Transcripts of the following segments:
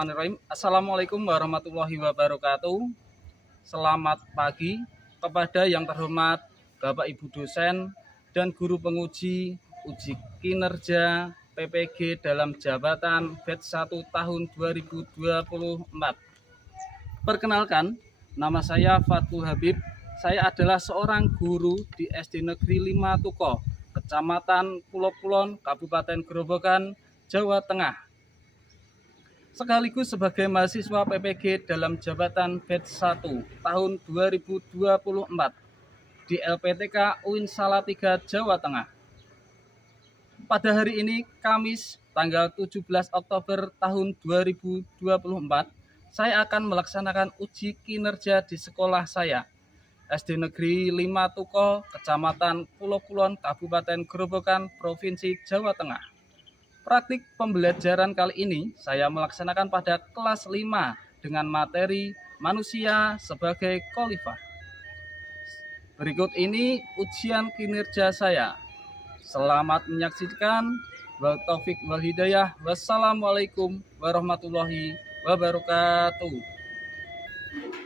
Bismillahirrahmanirrahim. Assalamualaikum warahmatullahi wabarakatuh. Selamat pagi kepada yang terhormat Bapak Ibu dosen dan guru penguji uji kinerja PPG dalam jabatan batch 1 tahun 2024. Perkenalkan, nama saya Fathul Habib. Saya adalah seorang guru di SD Negeri 5 Tuko, Kecamatan Pulau Kulon, Kabupaten Grobogan, Jawa Tengah. Sekaligus sebagai mahasiswa PPG dalam jabatan batch 1 tahun 2024 di LPTK UIN Salatiga, Jawa Tengah. Pada hari ini, Kamis, tanggal 17 Oktober tahun 2024, saya akan melaksanakan uji kinerja di sekolah saya, SD Negeri 5 Tuko, Kecamatan Pulau Kulon, Kabupaten Grobogan, Provinsi Jawa Tengah. Praktik pembelajaran kali ini saya melaksanakan pada kelas 5 dengan materi manusia sebagai khalifah. Berikut ini ujian kinerja saya. Selamat menyaksikan. Wal taufik wal hidayah. Wassalamualaikum warahmatullahi wabarakatuh.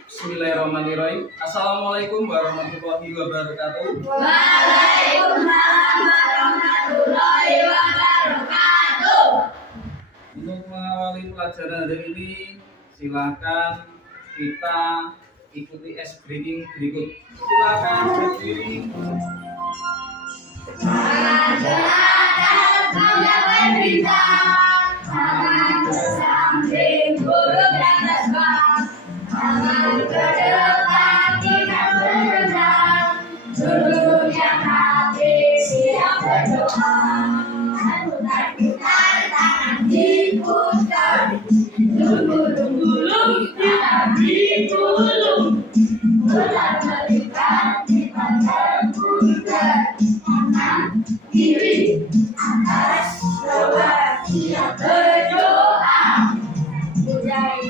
Bismillahirrahmanirrahim. Assalamualaikum warahmatullahi wabarakatuh. Waalaikumsalam warahmatullahi wabarakatuh. Untuk mengawali pelajaran hari ini, silakan kita ikuti S-breaking berikut. Silakan berdiri. Tangan ke samping, buruk di atas bak. Tangan ke depan, kita berenang. Duduk yang hati, siap berdoa. Putar-putar, tangan diputar. Lung-lung-lung, tangan digulung. Bulan berikan, kita berputar. Kanan, kiri, atas, bawah, siap berdoa.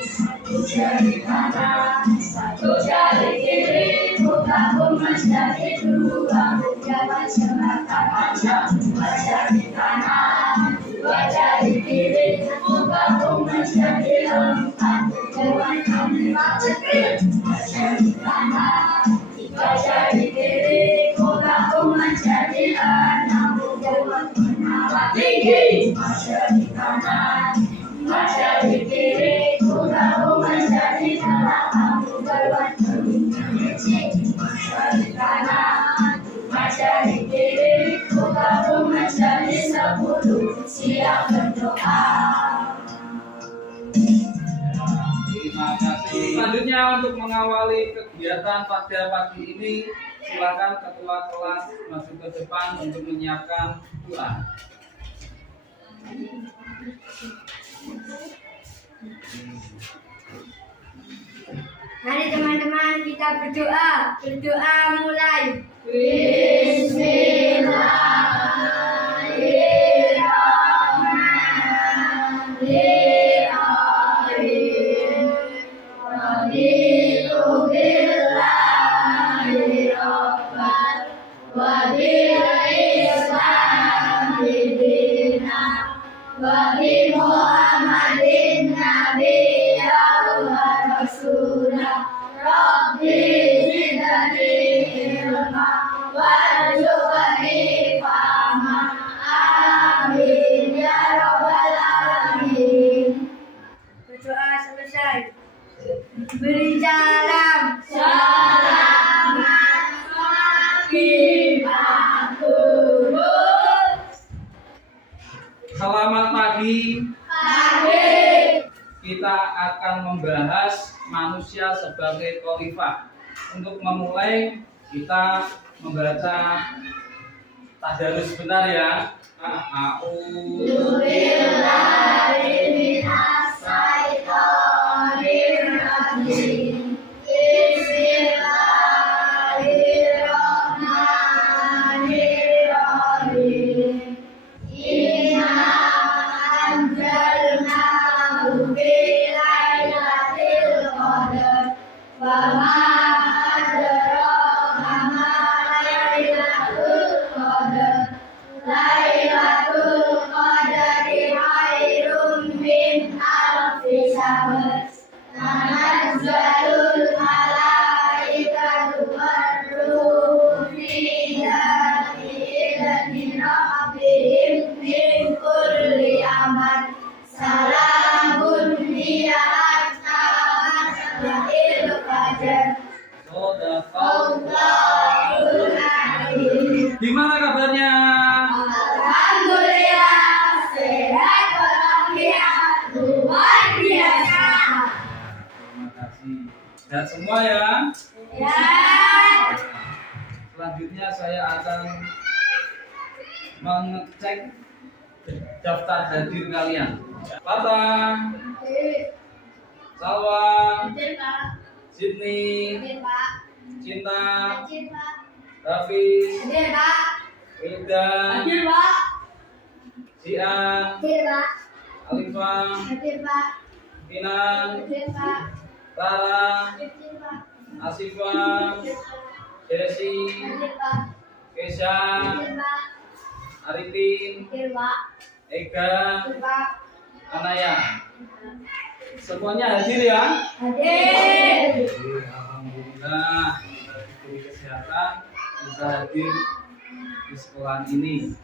Satu jari kanan, satu jari kiri, buka bumas dari dua, buka jembatan panjang. Dua jari kanan, dua jari kiri, buka bumas dari empat, bukan kami macet. Dua jari kanan, tiga jari kiri, buka bumas dari enam, bukan menawar tinggi. Dua jari kanan, dua jari kiri, buka bumas dari delapan, bukan berhenti. Dua jari kanan, dua jari kiri, buka bumas dari 10, siap berdoa. Terima kasih. Selanjutnya untuk mengawali kegiatan pada pagi ini, silakan ketua kelas maju ke depan untuk menyiapkan doa. Mari teman-teman kita berdoa. Berdoa mulai. Bismillahirrahmanirrahim. Raditu billahi rabban wa bil islami dinan wa bi Muhammadin nabiyyan wa rasulah. Rabbi zidni ilma warzuqni fahma. Amin ya rabbal alamin. Berdoa selesai. Beri salam. Selamat pagi Pak Guru. Selamat pagi. Pagi. Kita akan membahas manusia sebagai khalifah. Untuk memulai, kita membaca tadarus sebentar ya. Bismillahirrahmanirrahim. Bismillahirrahmanirrahim. Inna anzalnahu fi lailatul qadar. Wa ma adraka ma lailatul qadar. Lailatul qadari khairum min alfi syahr. Allahul Adzim. Gimana kabarnya? Alhamdulillah sehat walafiat luar biasa. Terima kasih. Sehat semua ya. Ya. Selanjutnya saya akan mengecek daftar hadir kalian. Patang, Salwa, Hadir Pak. Sydney, Hadir Pak. Cinta, Hadir Pak. Raffi, Hadir Pak. Wildan, Hadir Pak. Sian, Hadir Pak. Alifah, Hadir Pak. Kinan, Hadir Pak. Rara, Hadir Pak. Asifah, Desi, Hadir Pak. Kesha, Hadir Pak. Arifin, Hadir Pak. Ega, Hadir Pak. Anaya. Semuanya hadir ya? Hadir. Alhamdulillah, kita diberi kesehatan bisa hadir di sekolah ini.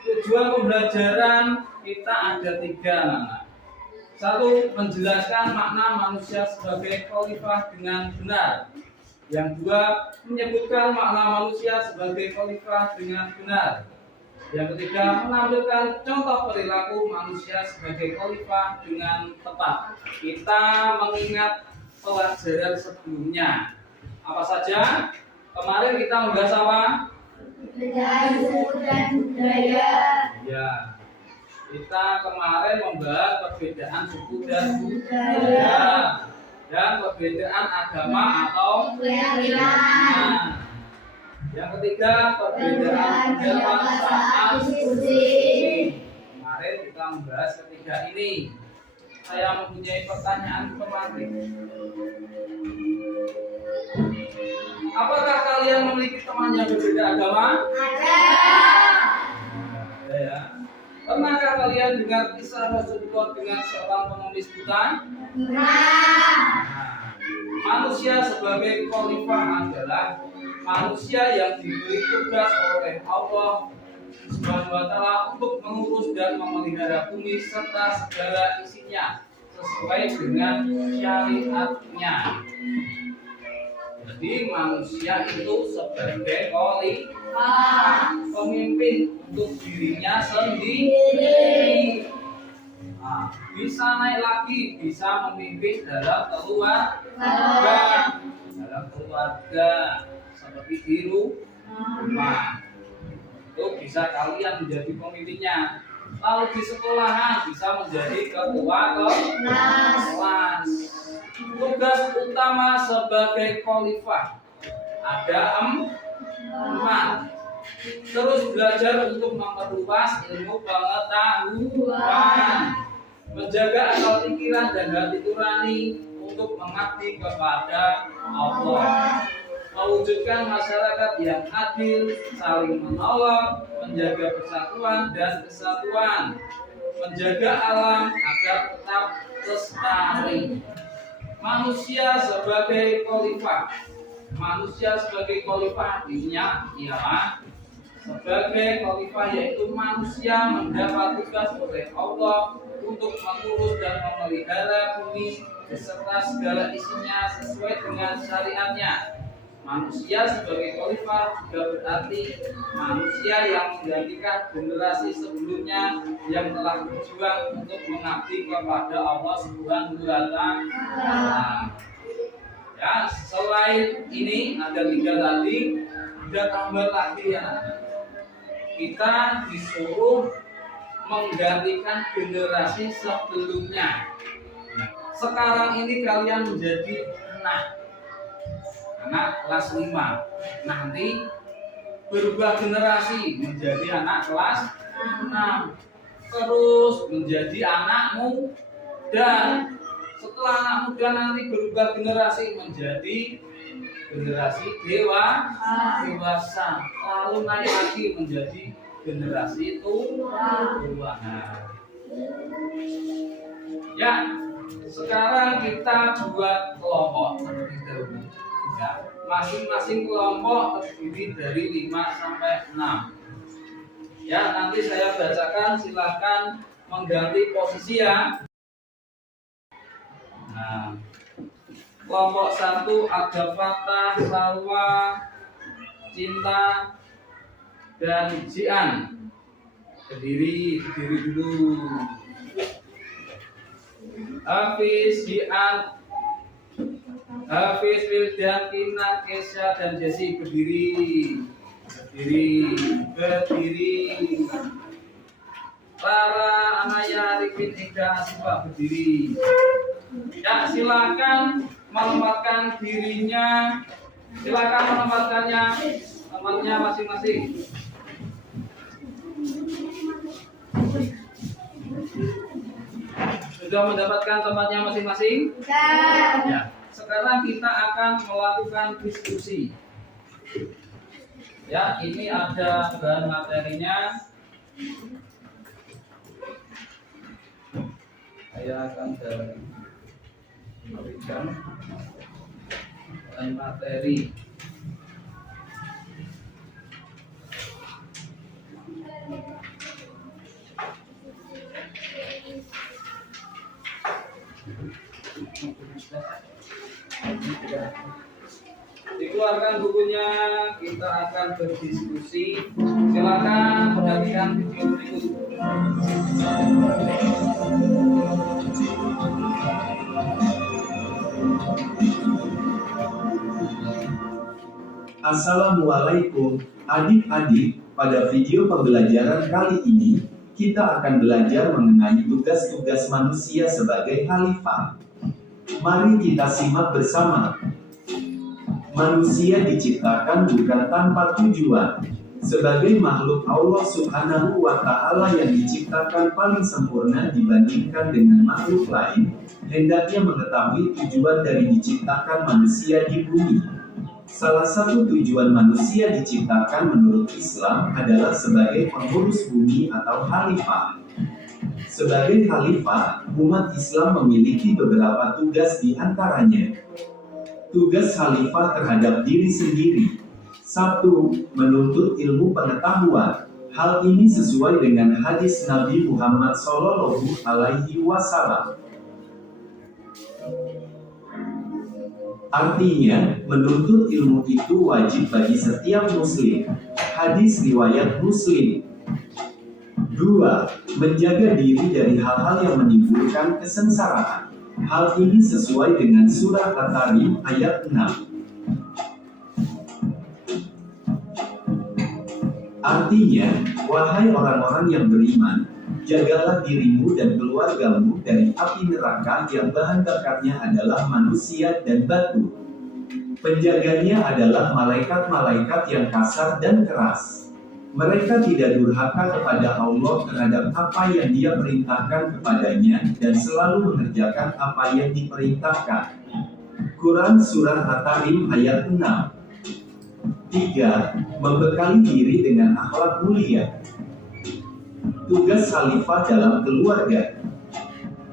Tujuan pembelajaran kita ada 3, anak. 1. Menjelaskan makna manusia sebagai khalifah dengan benar. Yang 2. Menyebutkan makna manusia sebagai khalifah dengan benar. Yang 3. Menampilkan contoh perilaku manusia sebagai khalifah dengan tepat. Kita mengingat pelajaran sebelumnya. Apa saja? Kemarin kita membahas apa? Perbedaan suku dan budaya. Ya. Kita kemarin membahas perbedaan suku dan budaya dan perbedaan agama atau Keyakinan. Yang ketiga, perbedaan pendapat saat diskusi. Kemarin kita membahas ketiga ini. Saya mempunyai pertanyaan kemarin. Apakah kalian memiliki teman yang berbeda agama? Ada. Ada ya. Pernahkah kalian dengar kisah Rasulullah dengan seorang pengemis buta? Nah. Manusia sebagai khalifah adalah manusia yang diberi tugas oleh Allah Subhanahu wa Ta'ala untuk mengurus dan memelihara bumi serta segala isinya sesuai dengan syariatnya. Jadi manusia itu sebagai khalifah, pemimpin untuk dirinya sendiri. Nah, bisa naik lagi, bisa memimpin dalam keluarga, seperti di rumah. Itu bisa kalian menjadi pemimpinnya. Lalu di sekolahan bisa menjadi ketua kelas. Tugas utama sebagai khalifah ada 4. Terus belajar untuk memperluas ilmu pengetahuan, menjaga akal pikiran dan hati nurani untuk mengabdi kepada Allah, mewujudkan masyarakat yang adil, saling menolong, menjaga persatuan dan kesatuan, menjaga alam agar tetap lestari. Manusia sebagai khalifah. Manusia sebagai khalifah artinya ialah sebagai khalifah yaitu manusia mendapat tugas oleh Allah untuk mengurus dan memelihara bumi beserta segala isinya sesuai dengan syariatnya. Manusia sebagai khalifah juga berarti manusia yang menggantikan generasi sebelumnya yang telah berjuang untuk mengabdi kepada Allah Subhanahu wa Ta'ala. Ya, selain ini ada 3 tadi, ada tambah lagi ya. Kita disuruh menggantikan generasi sebelumnya. Sekarang ini kalian menjadi anak kelas 5. Nanti berubah generasi menjadi anak kelas 6. Terus menjadi anak muda. Setelah anak muda nanti berubah generasi menjadi generasi dewasa. Lalu naik lagi menjadi generasi tua. Ya, sekarang kita buat kelompok terlebih dahulu. Ya, masing-masing kelompok terdiri dari 5 sampai 6. Ya, nanti saya bacakan, silahkan mengganti posisi ya. Nah, Kelompok 1 ada Fatah, Salwa, Cinta, dan Jian. Berdiri dulu. Hafiz, Jian, Hafiz, Wildan, Kina, Kesha, dan Jesse. Berdiri. Rara, Anaya, Arifin, Ega, Asifa. Berdiri. Ya, silakan menempatkan dirinya. Silakan menempatkannya temannya masing-masing. Sudah mendapatkan tempatnya masing-masing? Ya. Sekarang kita akan melakukan diskusi. Ya, ini ada bahan materinya. Saya akan berikan bahan materi. Dikeluarkan bukunya, kita akan berdiskusi. Silakan perhatikan video berikut. Assalamualaikum adik-adik, pada video pembelajaran kali ini, kita akan belajar mengenai tugas-tugas manusia sebagai khalifah. Mari kita simak bersama. Manusia diciptakan bukan tanpa tujuan. Sebagai makhluk Allah Subhanahu wa Ta'ala yang diciptakan paling sempurna dibandingkan dengan makhluk lain, hendaknya mengetahui tujuan dari diciptakan manusia di bumi. Salah satu tujuan manusia diciptakan menurut Islam adalah sebagai pengurus bumi atau khalifah. Sebagai khalifah, umat Islam memiliki beberapa tugas di antaranya. Tugas khalifah terhadap diri sendiri. 1. Menuntut ilmu pengetahuan. Hal ini sesuai dengan hadis Nabi Muhammad SAW. Artinya, menuntut ilmu itu wajib bagi setiap muslim. Hadis riwayat Muslim. 2. Menjaga diri dari hal-hal yang menimbulkan kesengsaraan. Hal ini sesuai dengan surah At-Tahrim ayat 6. Artinya, wahai orang-orang yang beriman, jagalah dirimu dan keluargamu dari api neraka yang bahan bakarnya adalah manusia dan batu. Penjaganya adalah malaikat-malaikat yang kasar dan keras. Mereka tidak durhaka kepada Allah terhadap apa yang Dia perintahkan kepadanya dan selalu mengerjakan apa yang diperintahkan. Quran Surah At-Tahrim ayat 6. 3. Membekali diri dengan akhlak mulia. Tugas khalifah dalam keluarga.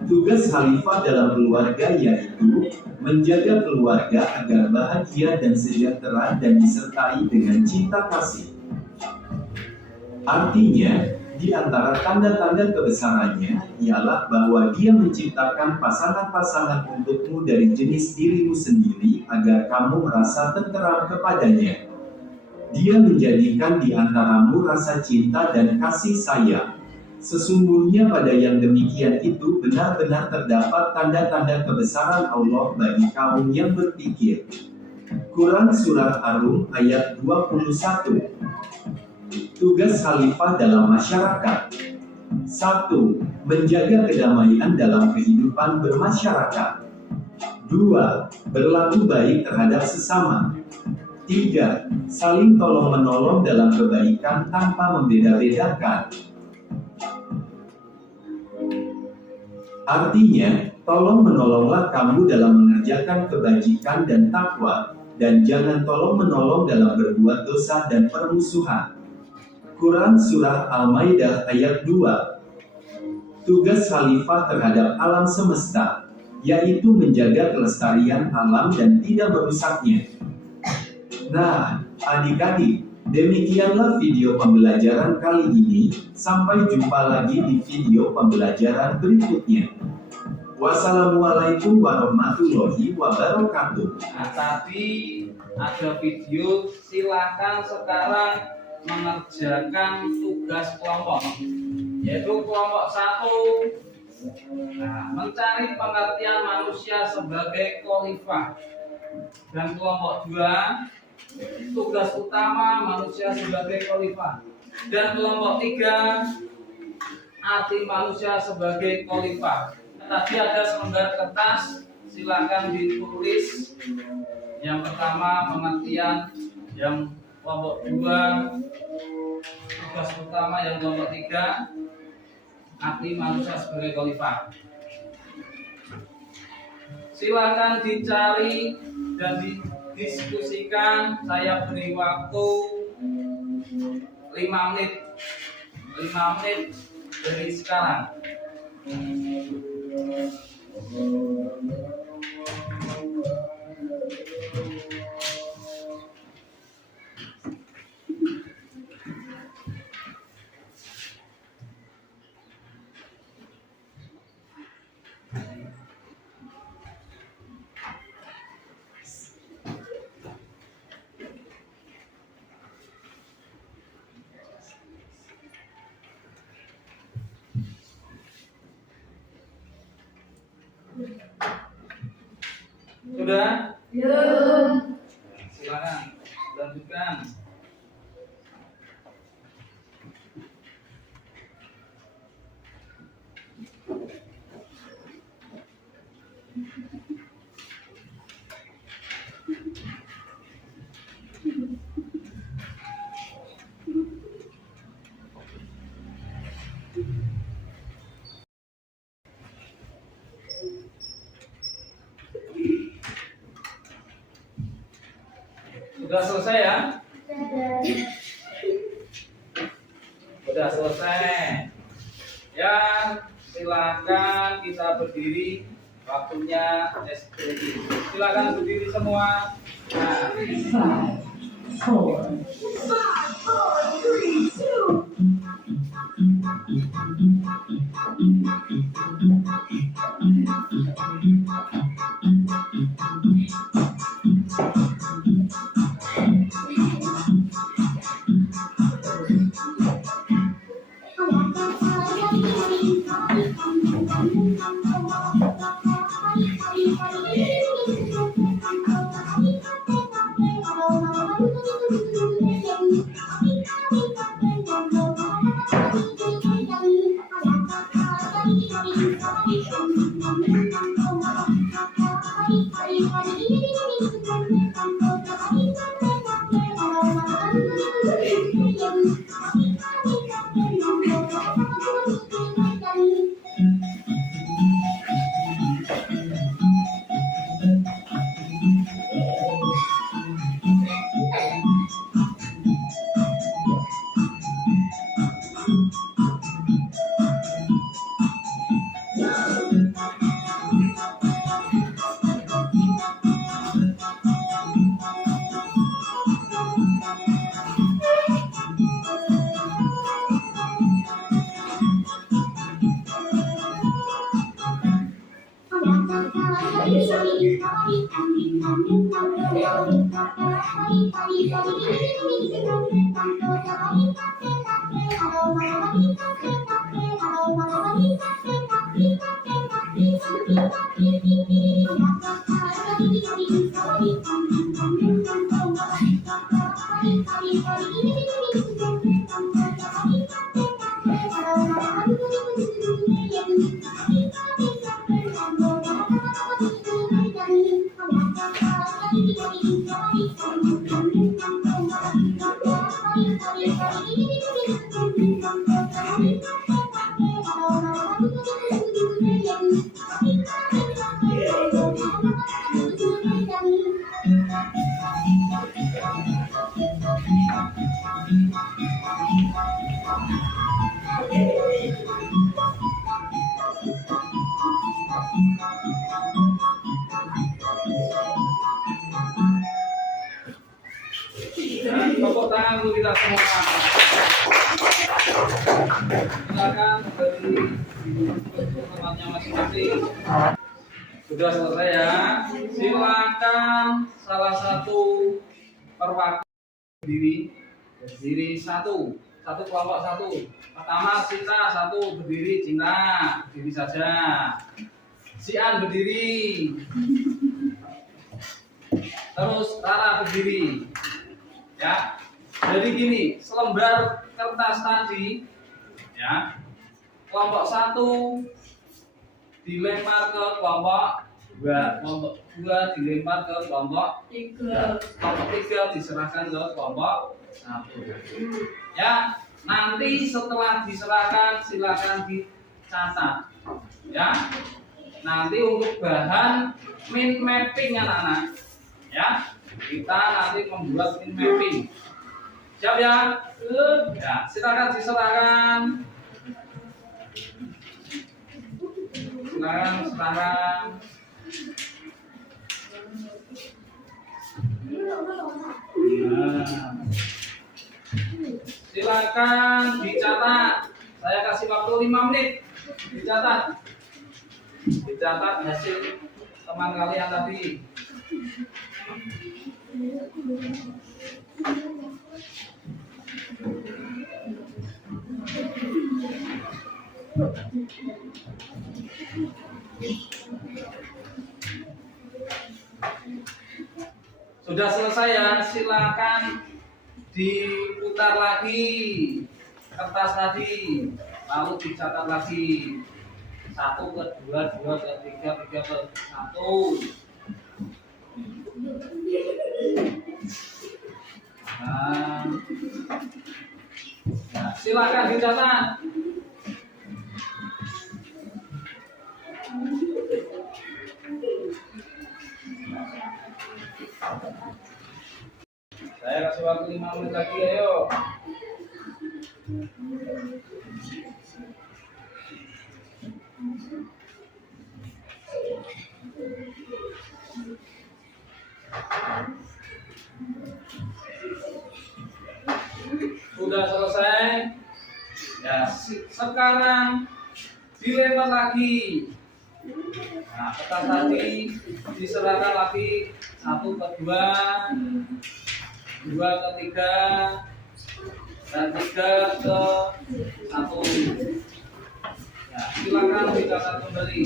Tugas khalifah dalam keluarga yaitu menjaga keluarga agar bahagia dan sejahtera dan disertai dengan cinta kasih. Artinya, di antara tanda-tanda kebesarannya ialah bahwa Dia menciptakan pasangan-pasangan untukmu dari jenis dirimu sendiri agar kamu merasa tenteram kepadanya. Dia menjadikan di antaramu rasa cinta dan kasih sayang. Sesungguhnya pada yang demikian itu benar-benar terdapat tanda-tanda kebesaran Allah bagi kaum yang berpikir. Quran Surah Ar-Rum ayat 21. Tugas khalifah dalam masyarakat. 1. Menjaga kedamaian dalam kehidupan bermasyarakat. 2. Berlaku baik terhadap sesama. 3. Saling tolong-menolong dalam kebaikan tanpa membeda-bedakan. Artinya, tolong-menolonglah kamu dalam mengerjakan kebajikan dan takwa, dan jangan tolong-menolong dalam berbuat dosa dan permusuhan. Quran Surah Al-Maidah ayat 2. Tugas khalifah terhadap alam semesta, yaitu menjaga kelestarian alam dan tidak merusaknya. Nah, adik-adik, demikianlah video pembelajaran kali ini. Sampai jumpa lagi di video pembelajaran berikutnya. Wassalamualaikum warahmatullahi wabarakatuh. Nah, tadi ada video, silakan sekarang mengerjakan tugas kelompok, yaitu kelompok 1. Nah, mencari pengertian manusia sebagai khalifah. Dan kelompok 2, tugas utama manusia sebagai khalifah. Dan kelompok 3, arti manusia sebagai khalifah. Tadi ada selembar kertas, silakan ditulis. Yang pertama pengertian, yang kelompok 2 tugas utama, yang kelompok 3 arti manusia sebagai khalifah. Silakan dicari dan didiskusikan. Saya beri waktu 5 menit dari sekarang. Sudah? Silakan lanjutkan. Sudah selesai ya? Sudah selesai. Ya, silakan kita berdiri. Waktunya SPI. Silakan berdiri semua. Nah. 5, 4, 3, 2. Tepuk tangan dulu kita semua. Silakan berdiri di tempatnya masing-masing. Sudah selesai ya. Silakan salah satu perwakilan berdiri satu kelompok satu. Pertama Sita satu berdiri, Cinta berdiri saja. Si An berdiri. Terus Rara berdiri. Ya. Jadi gini, selembar kertas tadi ya. Kelompok satu dilempar ke kelompok 2, kelompok 2 dilempar ke kelompok 3, kelompok 3 diserahkan ke kelompok 1. Ya, nanti setelah diserahkan silakan dicatat. Ya. Nanti untuk bahan mind mapping anak-anak. Ya. Kita nanti membuat mind mapping. Siap ya? Ya, silakan diserahkan. Silakan. Silakan dicatat. Saya kasih waktu 5 menit. Dicatat hasil teman kalian tadi. Sudah selesai ya, silakan diputar lagi kertas tadi, lalu dicatat lagi 1 ke 2, 2 ke 3, 3 ke 1. Nah, silakan dicatat. Saya kasih waktu 5 menit lagi, ayo. Sudah selesai. Ya, sekarang dilempar lagi. Nah, kertas tadi diserahkan lagi 1 ke 2, 2 ke 3, dan 3 ke 1. Ya, silakan dicatat kembali.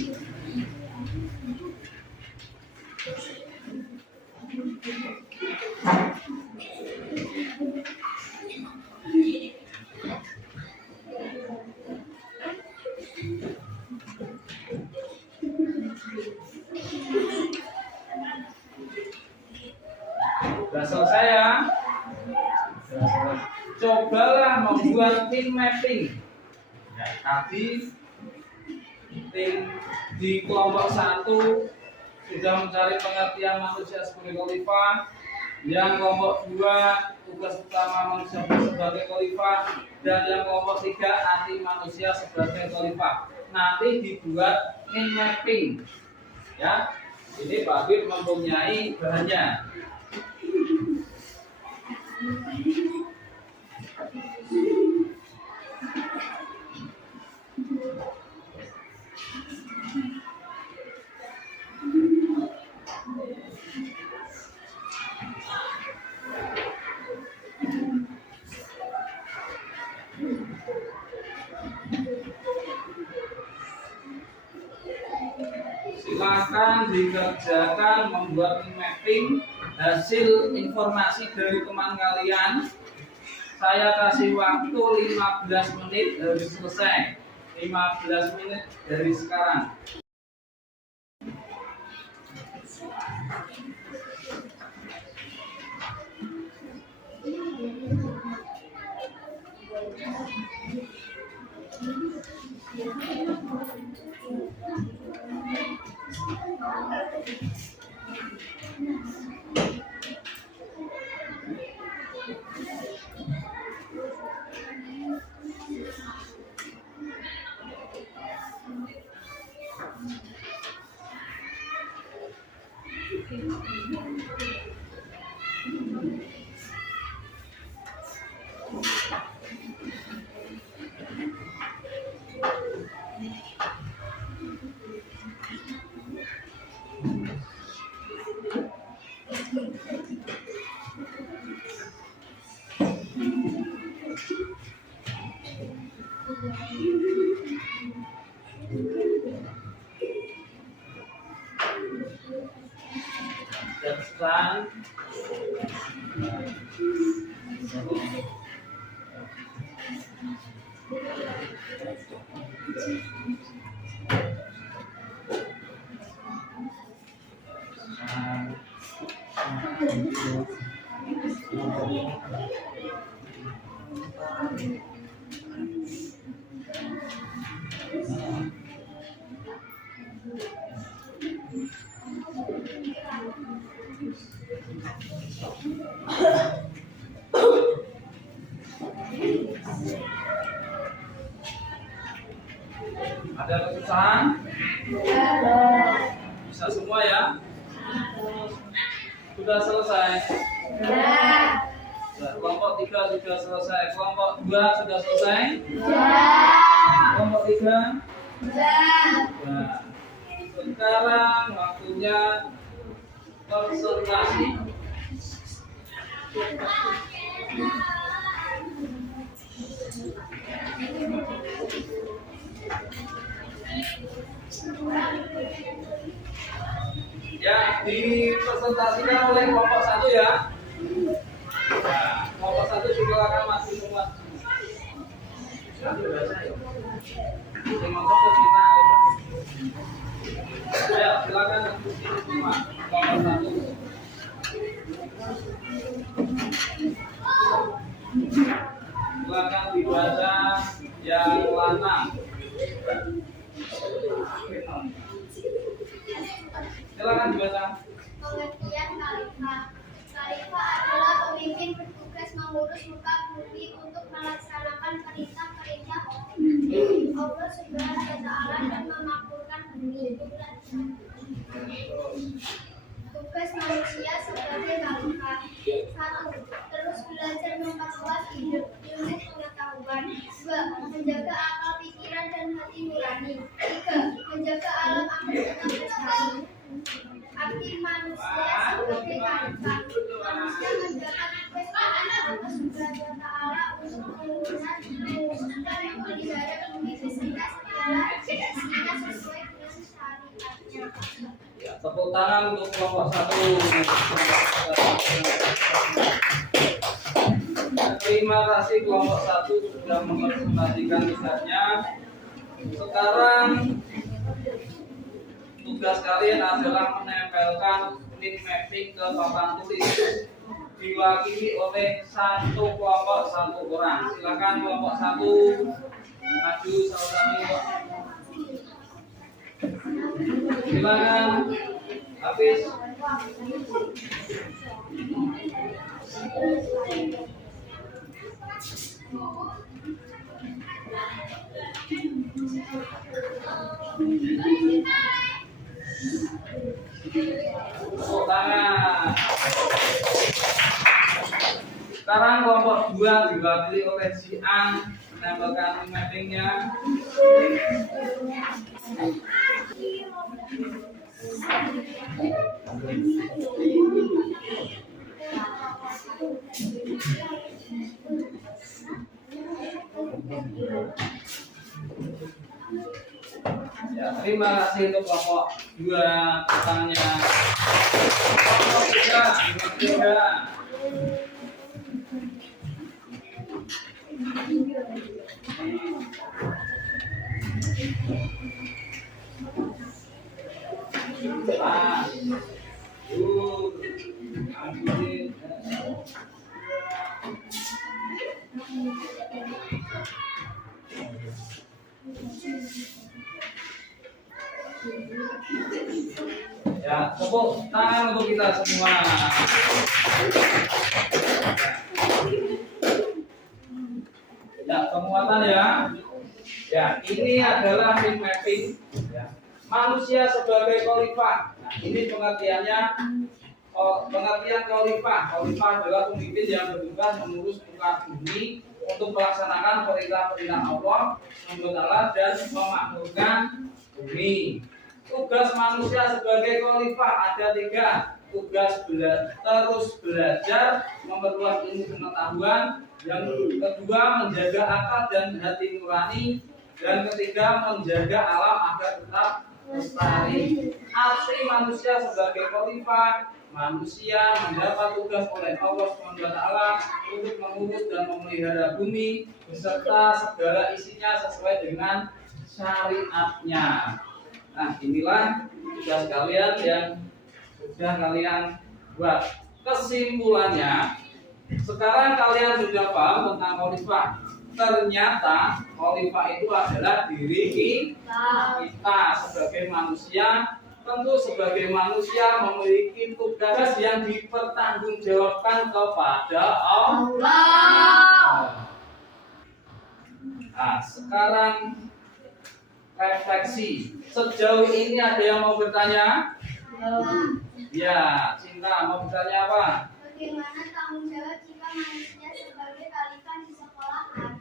Sudah selesai ya. Cobalah membuat mind mapping. Ya, tadi tim di kelompok 1 sudah mencari pengertian manusia sebagai khalifah. Yang kelompok 2 tugas utama manusia sebagai khalifah, dan yang kelompok 3 arti manusia sebagai khalifah. Nanti dibuat mind mapping. Ya. Ini Pak Habib mempunyai bahannya. Silakan dikerjakan membuat mapping hasil informasi dari teman kalian. Saya kasih waktu 15 menit harus selesai. 15 menit dari sekarang. Ada kesusahan? Bisa semua ya? Sudah selesai? Kelompok 3 sudah selesai. Kelompok 2 sudah selesai? Kelompok 3? Nah, sekarang waktunya konsentrasi. Ya, dipresentasikan oleh kelompok 1 ya. Nah, kelompok 1 silakan maju semua. Ayo, silakan semua. Kelompok 1. Silakan dibaca yang lantang. Silakan dibaca. Pengertian khalifah. Khalifah adalah pemimpin bertugas mengurus muka bumi untuk melaksanakan perintah-perintah Allah Subhanahu wa Ta'ala dan memakmurkan bumi. Tugas manusia sebagai khalifah. 1. Terus belajar memperluas ilmu pengetahuan. 2. Menjaga akal pikiran dan hati nurani. 3. Menjaga alam agar tetap lestari. Arti manusia sebagai khalifah. Manusia menjaga tugas Allah Subhanahu wa Ta'ala untuk menguruskan dan memelihara bumi sehingga segala isinya sesuai dengan syariatnya. Ya, tepuk tangan untuk kelompok 1. Terima kasih kelompok 1 sudah mempresentasikan tugasnya. Sekarang tugas kalian adalah menempelkan min mapping ke papan tulis, diwakili oleh satu kelompok 1 orang. Silakan kelompok 1 maju satu-satu. Silakan habis. Tepuk tangan. Sekarang kelompok 2 diwakili oleh si An, menambahkan mappingnya. Ya, terima kasih untuk kelompok 2 pertanyaan. Kelompok 3. Ya, tepuk tangan untuk kita semua. Ya, penguatan ya. Ya, ini adalah min mapping. Ya. Manusia sebagai khalifah. Nah, ini pengertiannya. Pengertian khalifah. Khalifah adalah pemimpin yang bertugas mengurus muka bumi untuk melaksanakan perintah-perintah Allah SWT dan memakmurkan bumi. Tugas manusia sebagai khalifah ada 3. Tugas terus belajar, memperluas ilmu pengetahuan. Yang kedua, menjaga akal dan hati nurani. Dan ketiga, menjaga alam agar tetap lestari. Arti manusia sebagai khalifah, manusia mendapat tugas oleh Allah SWT untuk mengurus dan memelihara bumi beserta segala isinya sesuai dengan syariatnya. Nah, inilah tugas kalian yang sudah kalian buat. Kesimpulannya, sekarang kalian sudah paham tentang khalifah. Ternyata khalifah itu adalah diri kita sebagai manusia. Tentu sebagai manusia memiliki tugas yang dipertanggungjawabkan kepada Allah. Nah, sekarang refleksi. Sejauh ini ada yang mau bertanya? Ya, Cinta mau bertanya apa? Bagaimana tanggung jawab jika manusia sebagai khalifah di sekolahan?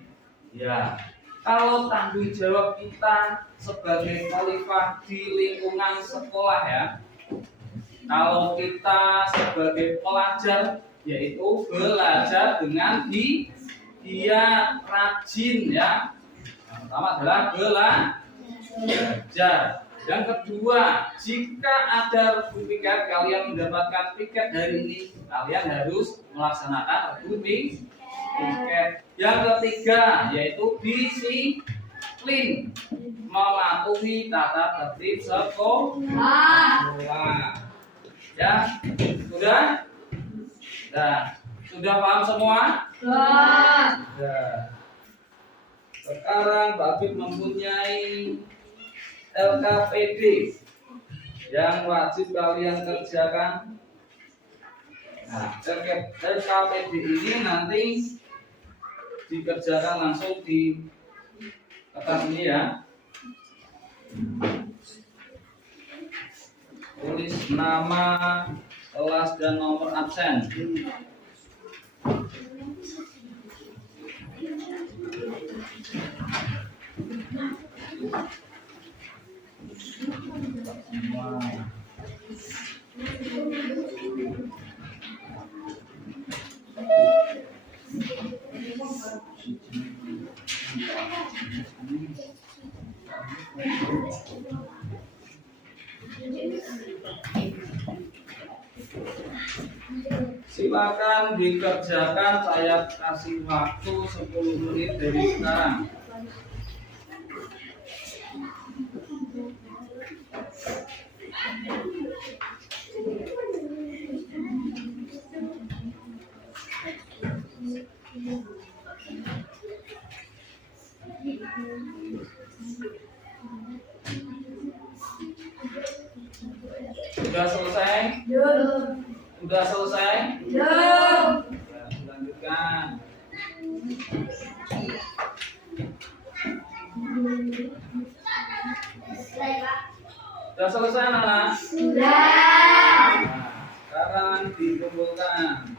Ya, kalau tanggung jawab kita sebagai khalifah di lingkungan sekolah ya, kalau kita sebagai pelajar yaitu belajar dengan dia rajin ya. Yang pertama adalah belajar. Yang kedua, jika ada tiket, kalian mendapatkan tiket hari ini, kalian harus melaksanakan tiket. Yang ketiga, yaitu disiplin, mematuhi tata tertib sekolah. Ya, sudah? Sudah paham semua? Sudah. Sekarang Pak Bib mempunyai LKPD yang wajib kalian kerjakan. Nah, LKPD ini nanti dikerjakan langsung di kertas ini ya. Tulis nama, kelas dan nomor absen. Silakan dikerjakan, saya kasih waktu 10 menit dari sekarang. Sudah selesai? Sudah selesai? Lanjutkan. Sudah selesai anak-anak? Sudah. Sekarang dikumpulkan.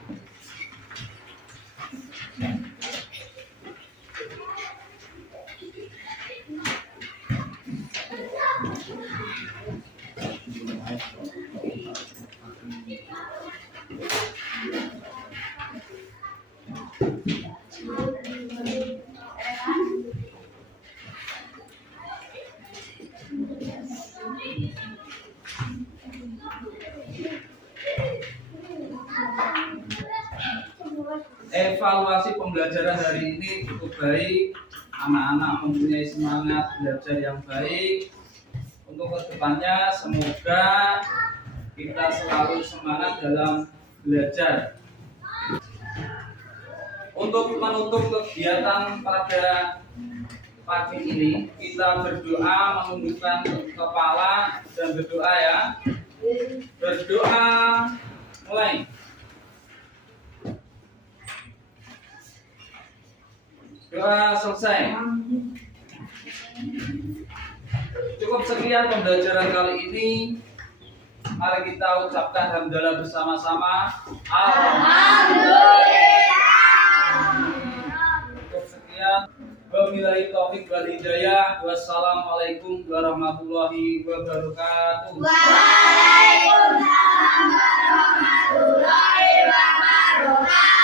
Evaluasi pembelajaran hari ini cukup baik. Anak-anak mempunyai semangat belajar yang baik. Untuk kedepannya semoga kita selalu semangat dalam belajar. Untuk menutup kegiatan pada pagi ini, kita berdoa menundukkan kepala dan berdoa ya. Berdoa mulai. Doa selesai. Cukup sekian pembelajaran kali ini. Mari kita ucapkan hamdalah bersama-sama. Alhamdulillah. Cukup sekian. Wabillahi taufiq wal hidayah. Wassalamualaikum warahmatullahi wabarakatuh. Waalaikumsalam warahmatullahi wabarakatuh.